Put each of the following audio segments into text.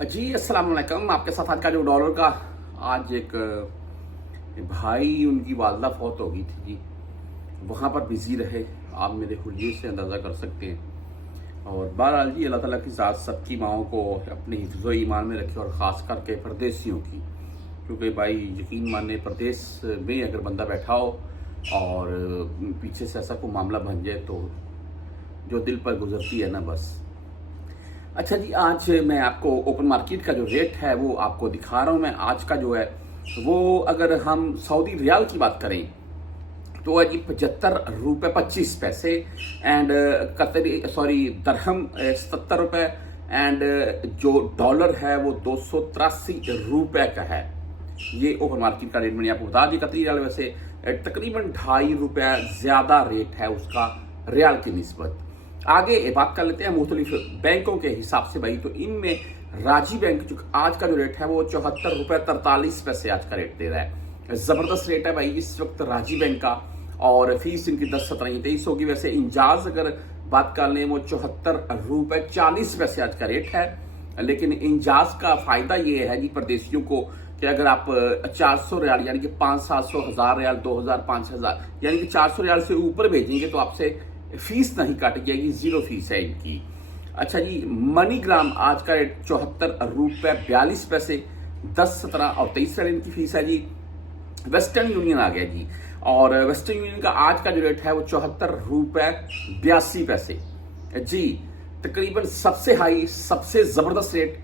जी अस्सलाम वालेकुम। आपके साथ आज का जो डॉलर का आज एक भाई उनकी वालदा फौत हो गई थी जी। वहाँ पर बिजी रहे, आप मेरे हुलिये से अंदाज़ा कर सकते हैं। और बहरहाल जी अल्लाह ताला की ज़ात सबकी माओं को अपने हिफ्ज़ ईमान में रखे, और ख़ास करके परदेसियों की, क्योंकि भाई यकीन माने परदेस में अगर बंदा बैठा हो और पीछे से ऐसा कोई मामला बन जाए तो जो दिल पर गुजरती है ना, बस। अच्छा जी, आज मैं आपको ओपन मार्केट का जो रेट है वो आपको दिखा रहा हूँ। मैं आज का जो है वो, अगर हम सऊदी रियाल की बात करें तो है जी 75 रुपये 25 पैसे, एंड कतरी सॉरी दरहम 70 रुपये, एंड जो डॉलर है वो 283 रुपये का है। ये ओपन मार्केट का रेट मैंने आपको बता दी। कतरी रियाल वैसे तकरीबन 2.5 रुपये ज़्यादा रेट है उसका रियाल की निस्बत। आगे बात कर लेते हैं मुख्तलिफ बैंकों के हिसाब से भाई। तो इनमें राजी बैंक जो आज का जो रेट है वो 74 रुपये 43 पैसे आज का रेट दे रहा है। जबरदस्त रेट है भाई इस वक्त राजी बैंक का, और फीस इनकी 10 17 23 होगी। वैसे इंजाज अगर बात कर लें वो 74 रुपये 40 पैसे आज का रेट है। लेकिन इंजाज का फायदा ये है जी परदेशियों को कि अगर आप 400 रियाल यानी कि 500 700 1000 रियाल 2000 5000 यानी कि 400 रियाल से ऊपर भेजेंगे तो आपसे फीस नहीं काटी जाएगी, जीरो फीस है इनकी। अच्छा जी, मनीग्राम आज का रेट 74 रुपये 42 पैसे, 10 17 और 23 रियाल इनकी फीस है जी। वेस्टर्न यूनियन आ गया जी, और वेस्टर्न यूनियन का आज का जो रेट है वो 74 रुपये 82 पैसे जी। तकरीबन सबसे हाई सबसे जबरदस्त रेट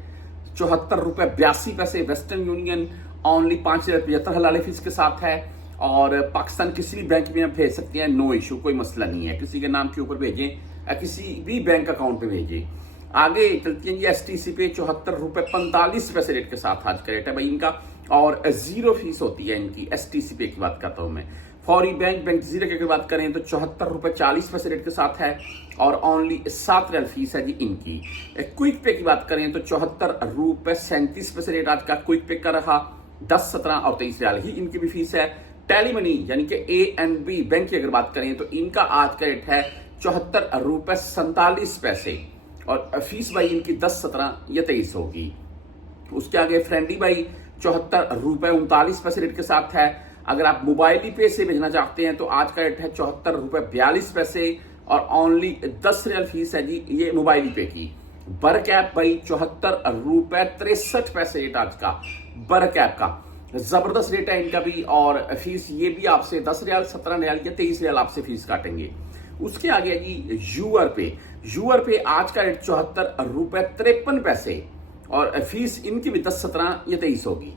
74 रुपये 82 पैसे वेस्टर्न यूनियन, ओनली 5.75 हलाले फीस के साथ है। और पाकिस्तान किसी भी बैंक में आप भेज सकते हैं, नो इशू, कोई मसला नहीं है। किसी के नाम के ऊपर भेजें या किसी भी बैंक अकाउंट पे भेजें। आगे चलती हैं जी एसटीसी पे 74 रुपये 45 पैसे रेट के साथ आज का रेट है भाई इनका, और जीरो फीस होती है इनकी। एसटीसी पे की बात करता हूं मैं। फौरी बैंक जीरो की बात करें तो 74 रुपये 40 पैसे रेट के साथ है, और ओनली 7 रियाल फीस है जी इनकी। क्विक पे की बात करें तो 74 रुपये 37 पैसे रेट आज का क्विक पे का रहा। 10 17 और 23 रियाल ही इनकी भी फीस है। टेली मनी यानी कि ANB बैंक की अगर बात करें तो इनका आज का रेट है 74 रुपये 47 पैसे, और फीस भाई इनकी 10 17 या 23 होगी। उसके आगे फ्रेंडी भाई 74 रुपये 39 पैसे रेट के साथ है। अगर आप मोबाइल पे से भेजना चाहते हैं तो आज का रेट है 74 रुपये 42 पैसे, और ओनली 10 रियाल फीस है जी ये मोबाइल पे की। बर्क ऐप भाई 74 रुपये 63 पैसे रेट आज का बर्क ऐप का। जबरदस्त रेट है इनका भी, और फीस ये भी आपसे 10 रियाल 17 रियाल या 23 रियाल आपसे फीस काटेंगे। उसके आगे जी यूअर पे आज का रेट 74 रुपये 53 पैसे, और फीस इनकी भी 10 17 या 23 होगी।